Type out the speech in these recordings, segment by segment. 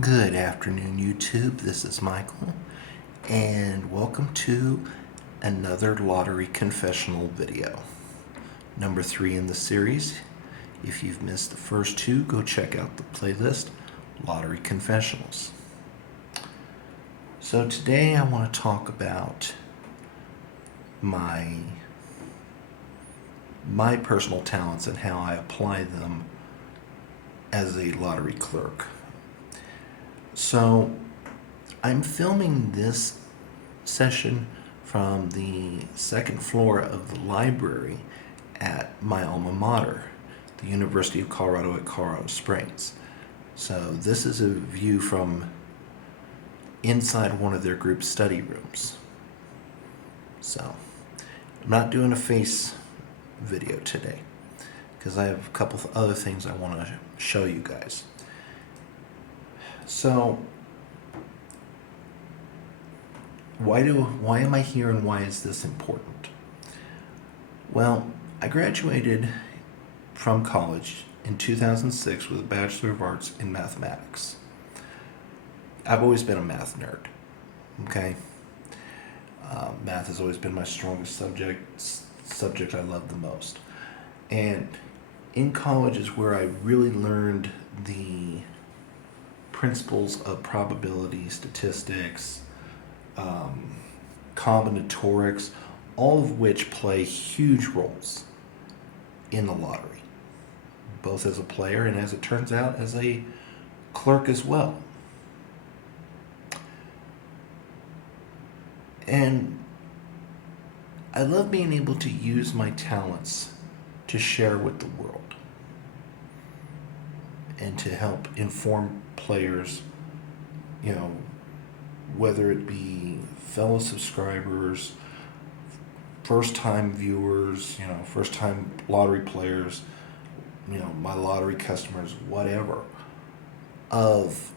Good afternoon, YouTube. This is Michael, and welcome to another Lottery Confessional video. Number 3 in the series. If you've missed the first two, go check out the playlist, Lottery Confessionals. So today I want to talk about my personal talents and how I apply them as a lottery clerk. So, I'm filming this session from the second floor of the library at my alma mater, the University of Colorado at Colorado Springs. So, this is a view from inside one of their group study rooms. So, I'm not doing a face video today because I have a couple of other things I want to show you guys. So, why am I here and why is this important? Well, I graduated from college in 2006 with a Bachelor of Arts in Mathematics. I've always been a math nerd, okay? Math has always been my strongest subject I love the most. And in college is where I really learned the principles of probability, statistics, combinatorics, all of which play huge roles in the lottery, both as a player and, as it turns out, as a clerk as well. And I love being able to use my talents to share with the world and to help inform players, whether it be fellow subscribers, first time viewers, first time lottery players, my lottery customers, whatever, of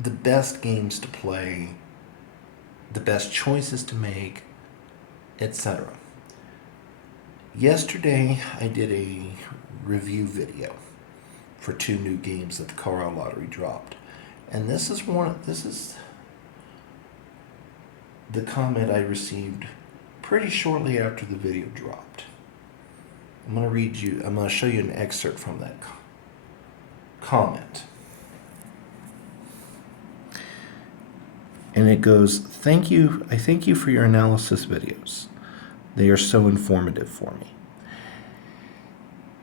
the best games to play, the best choices to make, etc. Yesterday, I did a review video for 2 new games that the Colorado Lottery dropped. And this is the comment I received pretty shortly after the video dropped. I'm going to show you an excerpt from that comment. And it goes, I thank you for your analysis videos. They are so informative for me.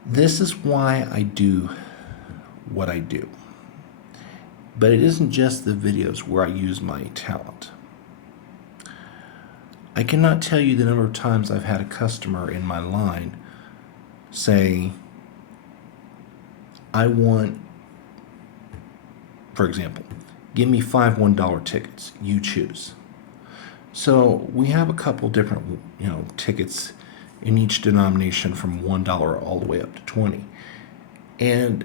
This is why I do what I do. But it isn't just the videos where I use my talent. I cannot tell you the number of times I've had a customer in my line say, I want, for example, give me 5 $1 tickets, you choose. So we have a couple different, tickets in each denomination from $1 all the way up to 20. And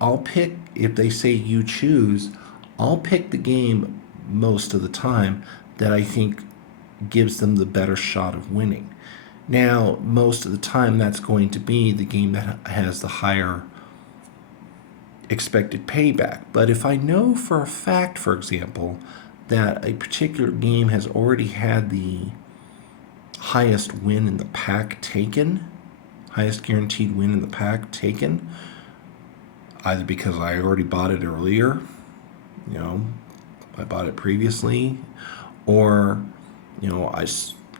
I'll pick, if they say you choose, I'll pick the game most of the time that I think gives them the better shot of winning. Now, most of the time that's going to be the game that has the higher expected payback. But if I know for a fact, for example, that a particular game has already had the highest win in the pack taken, highest guaranteed win in the pack taken, either because I already bought it earlier, I bought it previously, or, I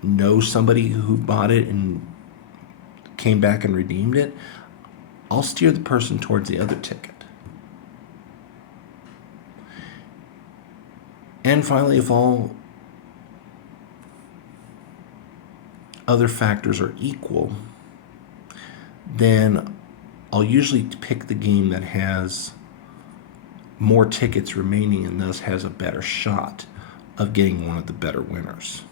know somebody who bought it and came back and redeemed it, I'll steer the person towards the other ticket. And finally, if all other factors are equal, then I'll usually pick the game that has more tickets remaining and thus has a better shot of getting one of the better winners.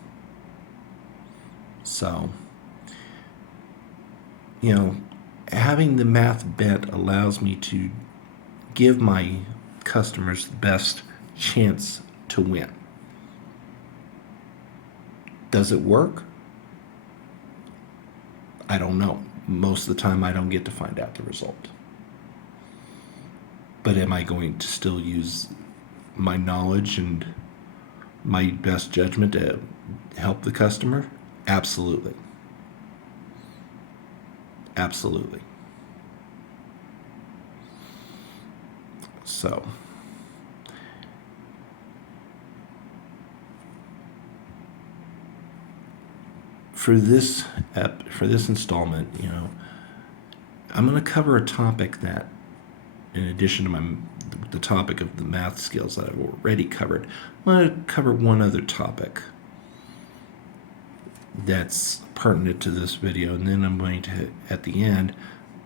So, having the math bent allows me to give my customers the best chance to win. Does it work? I don't know. Most of the time I don't get to find out the result. But am I going to still use my knowledge and my best judgment to help the customer? Absolutely. Absolutely. So, for this installment, I'm going to cover a topic that, in addition to the topic of the math skills that I've already covered, I'm going to cover one other topic that's pertinent to this video, and then I'm going to, at the end,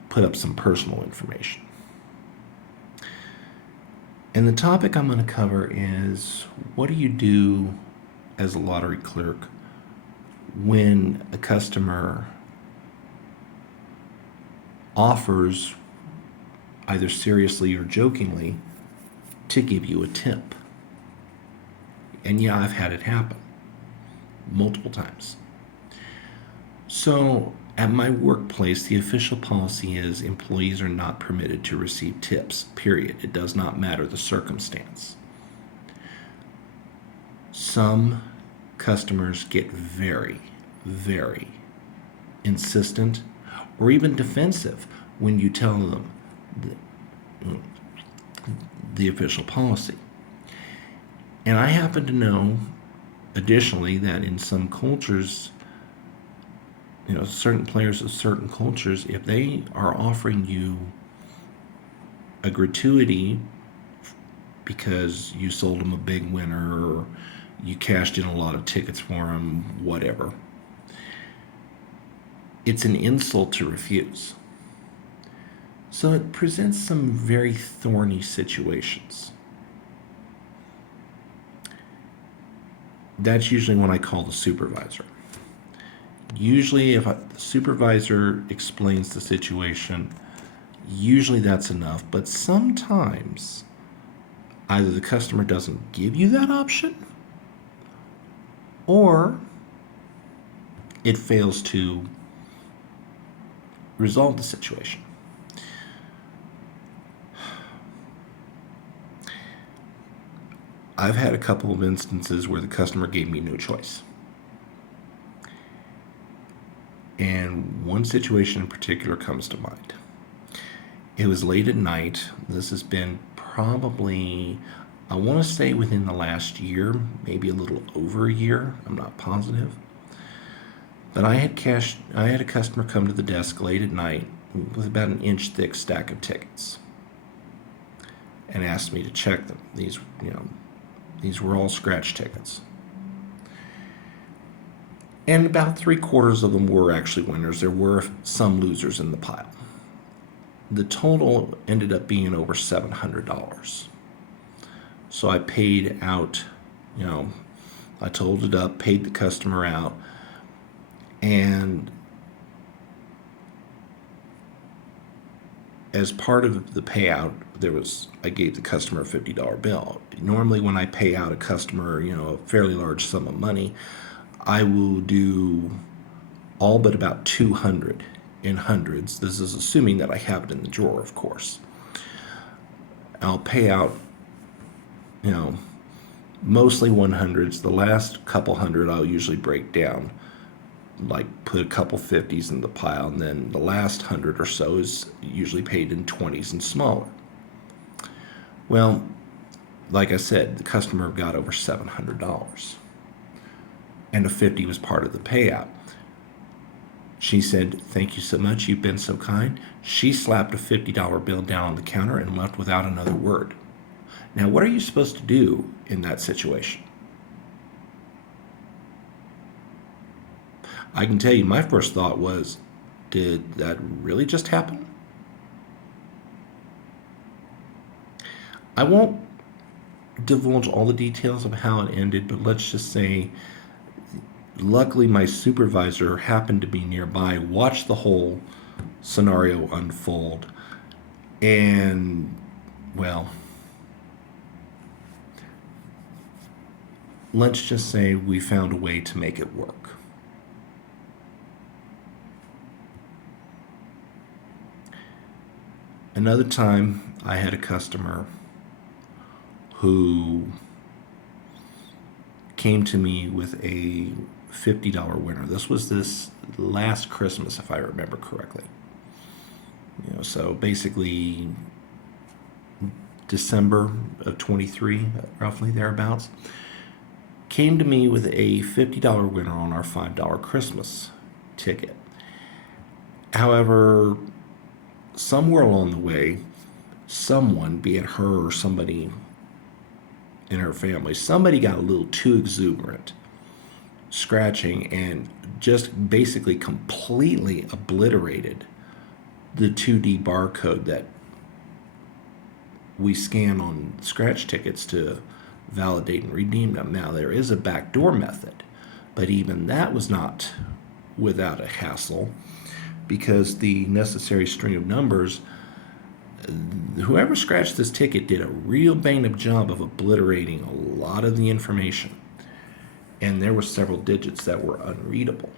put up some personal information. And the topic I'm going to cover is, what do you do as a lottery clerk when a customer offers, either seriously or jokingly, to give you a tip? And yeah, I've had it happen multiple times. So at my workplace, the official policy is employees are not permitted to receive tips, period. It does not matter the circumstance. Some customers get very, very insistent or even defensive when you tell them the official policy. And I happen to know, additionally, that in some cultures, certain players of certain cultures, if they are offering you a gratuity because you sold them a big winner or you cashed in a lot of tickets for them, whatever, it's an insult to refuse. So it presents some very thorny situations. That's usually when I call the supervisor. Usually if the supervisor explains the situation, usually that's enough. But sometimes either the customer doesn't give you that option, or it fails to resolve the situation. I've had a couple of instances where the customer gave me no choice. And one situation in particular comes to mind. It was late at night. This has been probably, I want to say within the last year, maybe a little over a year. I'm not positive. But I had a customer come to the desk late at night with about an inch thick stack of tickets and asked me to check them. These were all scratch tickets. And about 3/4 of them were actually winners. There were some losers in the pile. The total ended up being over $700. So I paid out, I totaled it up, paid the customer out, and as part of the payout, I gave the customer a $50 bill. Normally when I pay out a customer, a fairly large sum of money, I will do all but about 200 in hundreds. This is assuming that I have it in the drawer, of course. I'll pay out, mostly 100s. The last couple hundred I'll usually break down, like put a couple 50s in the pile, and then the last 100 or so is usually paid in 20s and smaller. Well, like I said, the customer got over $700. And a 50 was part of the payout. She said, "Thank you so much, you've been so kind." She slapped a $50 bill down on the counter and left without another word. Now, what are you supposed to do in that situation? I can tell you my first thought was, did that really just happen? I won't divulge all the details of how it ended, but let's just say, luckily my supervisor happened to be nearby, watched the whole scenario unfold, and, well, let's just say we found a way to make it work. Another time I had a customer who came to me with a $50 winner. This was this last Christmas, if I remember correctly. So basically December of 23, roughly thereabouts, came to me with a $50 winner on our $5 Christmas ticket. However, somewhere along the way, someone, be it her or somebody in her family, somebody got a little too exuberant, scratching, and just basically completely obliterated the 2D barcode that we scan on scratch tickets to validate and redeem them. Now, there is a backdoor method, but even that was not without a hassle, because the necessary string of numbers, whoever scratched this ticket did a real bang-up job of obliterating a lot of the information, and there were several digits that were unreadable.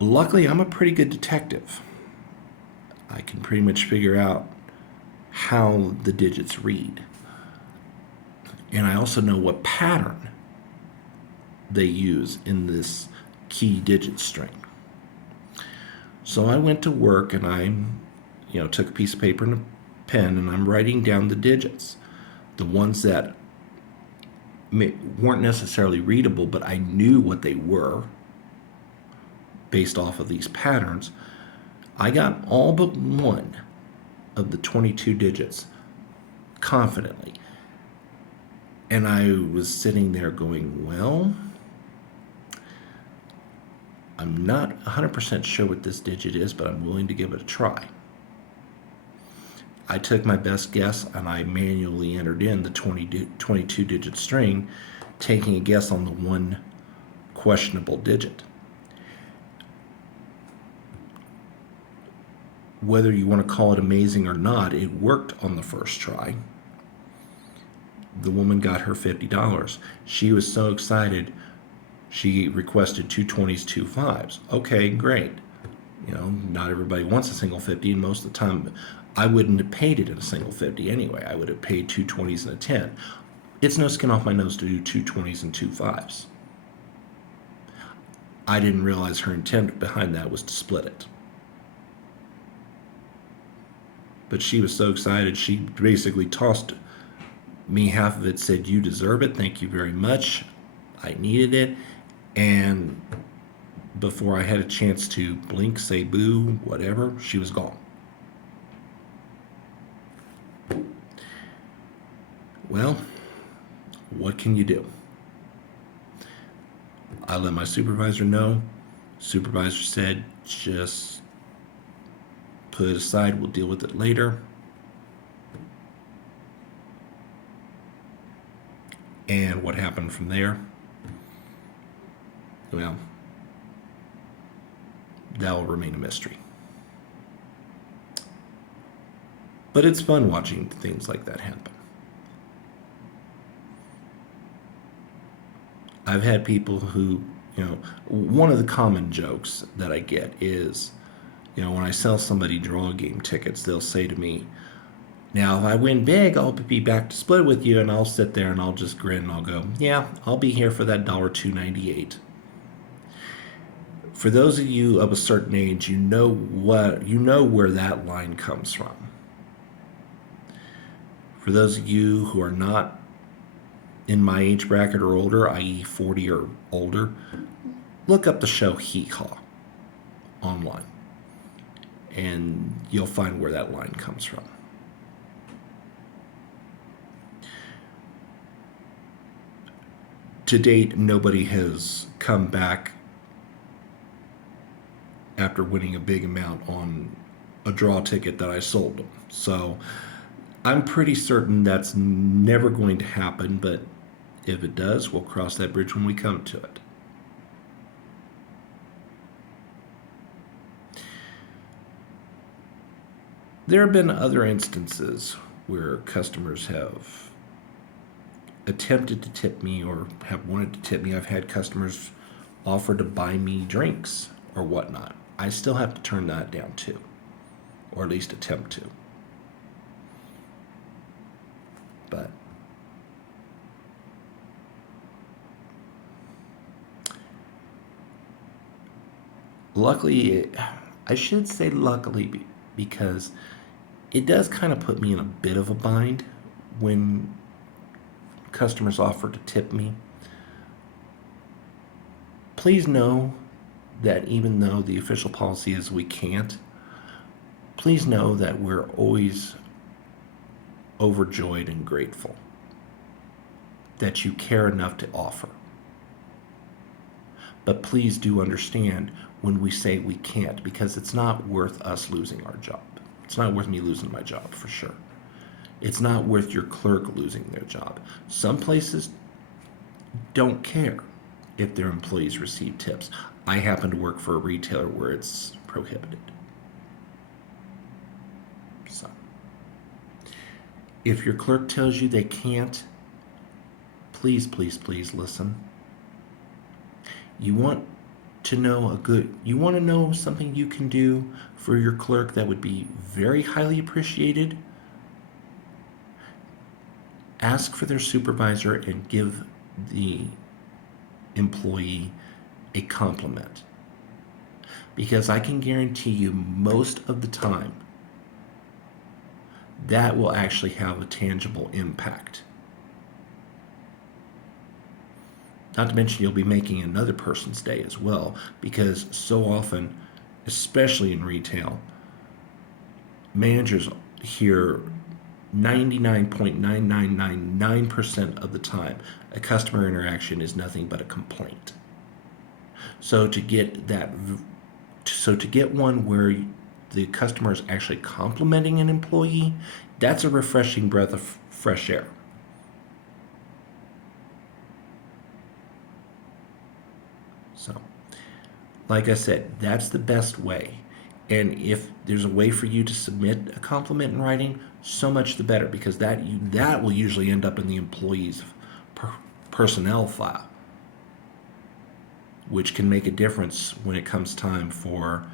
Luckily, I'm a pretty good detective. I can pretty much figure out how the digits read. And I also know what pattern they use in this key digit string. So I went to work and I, took a piece of paper and a pen, and I'm writing down the digits. The ones that weren't necessarily readable, but I knew what they were based off of these patterns. I got all but one of the 22 digits confidently. And I was sitting there going, well, I'm not 100% sure what this digit is, but I'm willing to give it a try. I took my best guess and I manually entered in the 22 digit string, taking a guess on the one questionable digit. Whether you want to call it amazing or not, it worked on the first try. The woman got her $50. She was so excited, she requested 2 20s, 2 5s. Okay, great. Not everybody wants a single 50, and most of the time, I wouldn't have paid it in a single 50 anyway. I would have paid 2 20s and a 10. It's no skin off my nose to do 2 20s and 2 5s. I didn't realize her intent behind that was to split it. But she was so excited, she basically tossed me half of it, said, "You deserve it. Thank you very much. I needed it." And before I had a chance to blink, say boo, whatever, she was gone. Well, what can you do? I let my supervisor know. Supervisor said, just put it aside, we'll deal with it later. And what happened from there? Well, that will remain a mystery. But it's fun watching things like that happen. I've had people who, one of the common jokes that I get is, when I sell somebody draw game tickets, they'll say to me, "Now, if I win big, I'll be back to split with you." And I'll sit there and I'll just grin and I'll go, "Yeah, I'll be here for that $2.98. For those of you of a certain age, you know where that line comes from. For those of you who are not in my age bracket or older, i.e. 40 or older, look up the show Hee Haw online, and you'll find where that line comes from. To date, nobody has come back after winning a big amount on a draw ticket that I sold them. So I'm pretty certain that's never going to happen, but if it does, we'll cross that bridge when we come to it. There have been other instances where customers have attempted to tip me or have wanted to tip me. I've had customers offer to buy me drinks or whatnot. I still have to turn that down too. or at least attempt to. But luckily, I should say luckily, because it does kind of put me in a bit of a bind when customers offer to tip me. Please know that even though the official policy is we can't, please know that we're always overjoyed and grateful that you care enough to offer. But please do understand when we say we can't, because it's not worth us losing our job. It's not worth me losing my job, for sure. It's not worth your clerk losing their job. Some places don't care if their employees receive tips. I happen to work for a retailer where it's prohibited. So, if your clerk tells you they can't, please, please, please listen. You want to know something you can do for your clerk that would be very highly appreciated? Ask for their supervisor and give the employee a compliment. Because I can guarantee you most of the time that will actually have a tangible impact. Not to mention you'll be making another person's day as well, because so often, especially in retail, managers hear 99.9999% of the time a customer interaction is nothing but a complaint. So to get one where the customer is actually complimenting an employee, that's a refreshing breath of fresh air. So, like I said, that's the best way. And if there's a way for you to submit a compliment in writing, so much the better, because that will usually end up in the employee's personnel file, which can make a difference when it comes time for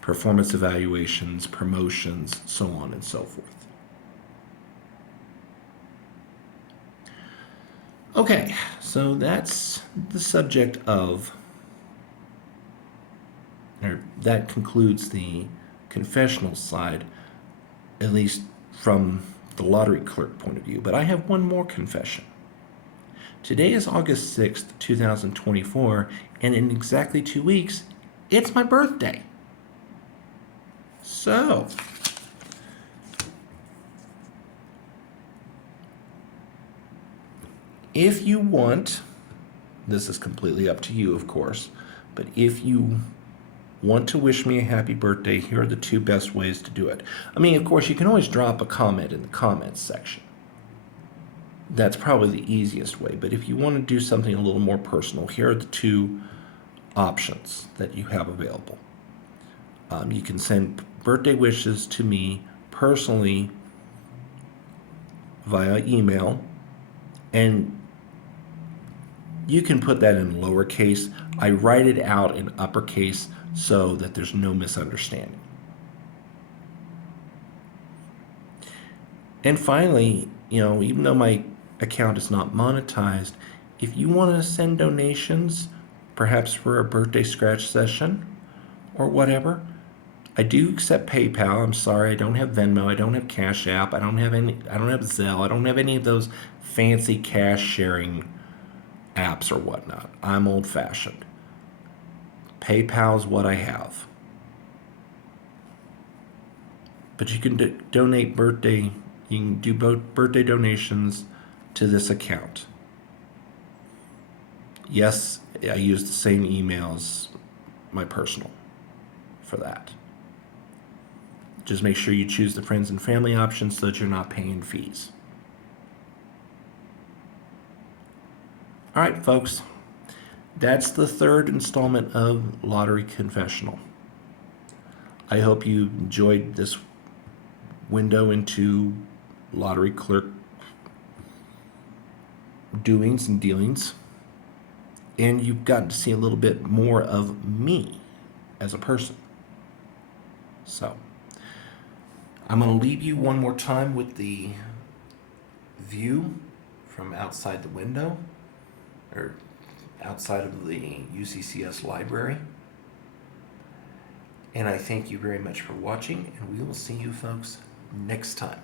performance evaluations, promotions, so on and so forth. Okay, so that's the subject of, or that concludes the confessional side, at least from the lottery clerk point of view. But I have one more confession. Today is August 6th, 2024, and in exactly 2 weeks, it's my birthday. So, if you want, this is completely up to you, of course, but if you want to wish me a happy birthday, here are the two best ways to do it. I mean, of course, you can always drop a comment in the comments section. That's probably the easiest way, but if you want to do something a little more personal, here are the two options that you have available. You can send birthday wishes to me personally via email, and you can put that in lowercase. I write it out in uppercase so that there's no misunderstanding. And finally, even though my account is not monetized, if you want to send donations, perhaps for a birthday scratch session or whatever, I do accept PayPal. I'm sorry, I don't have Venmo, I don't have Cash App, I don't have Zelle, I don't have any of those fancy cash sharing apps or whatnot. I'm old fashioned. PayPal's what I have. But you can you can do both birthday donations to this account. Yes, I use the same email as my personal for that. Just make sure you choose the friends and family option so that you're not paying fees. All right, folks. That's the third installment of Lottery Confessional. I hope you enjoyed this window into lottery clerk doings and dealings, and you've gotten to see a little bit more of me as a person. So, I'm going to leave you one more time with the view from outside the window, or outside of the UCCS library. And I thank you very much for watching, and we will see you folks next time.